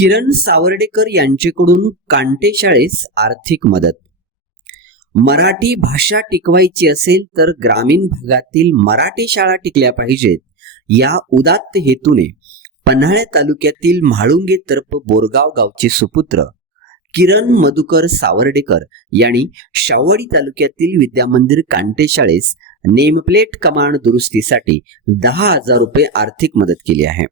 किरण सावर्डेकर यांच्याकडून कांटे शाळेस आर्थिक मदत। मराठी भाषा टिकवायची असेल तर ग्रामीण भागातील मराठी शाळा टिकल्या पाहिजेत या उदात्त हेतूने पन्हाळा तालुक्यातील म्हाळुंगे तर्फ बोरगाव गावचे सुपुत्र किरण मधुकर सावर्डेकर यांनी शावडी तालुक्यातील विद्यामंदिर कांटे शाळेस नेमप्लेट कमान दुरुस्तीसाठी 10,000 रुपये आर्थिक मदत केली आहे।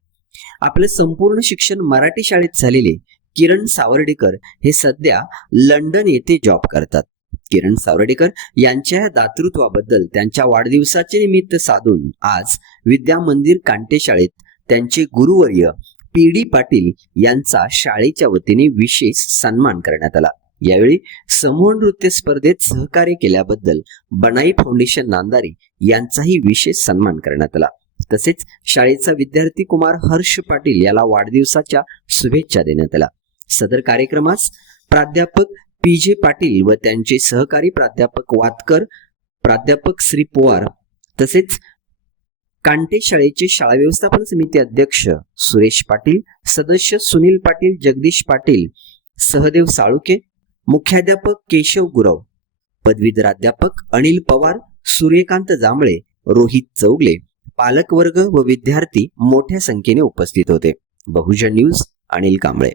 आपले संपूर्ण शिक्षण मराठी शाळेत झालेले किरण सावर्डेकर हे सध्या लंडन येथे जॉब करतात। किरण सावर्डेकर यांच्या दातृत्वाबद्दल त्यांच्या वाढदिवसाचे निमित्त साधून आज विद्यामंदिर कांटे शाळेत त्यांचे गुरुवर्य PD पाटील यांचा शाळेच्या वतीने विशेष सन्मान करण्यात आला। यावेळी समूह नृत्य स्पर्धेत सहकार्य केल्याबद्दल बनाई फाउंडेशन नांदारी यांचाही विशेष सन्मान करण्यात आला। तसेच शाळेचा विद्यार्थी कुमार हर्ष पाटील याला वाढदिवसाच्या शुभेच्छा देण्यात आल्या। सदर कार्यक्रमास प्राध्यापक PJ पाटील व त्यांचे सहकारी प्राध्यापक वातकर, प्राध्यापक श्री पोवार तसेच कांटे शाळेचे शाळा व्यवस्थापन समिती अध्यक्ष सुरेश पाटील, सदस्य सुनील पाटील, जगदीश पाटील, सहदेव साळुके, मुख्याध्यापक केशव गुरव, पदवीधराध्यापक अनिल पवार, सूर्यकांत जांभळे, रोहित चौगले, पालकवर्ग व विद्यार्थी मोठ्या संख्येने उपस्थित होते। बहुजन न्यूज, अनिल कांबळे।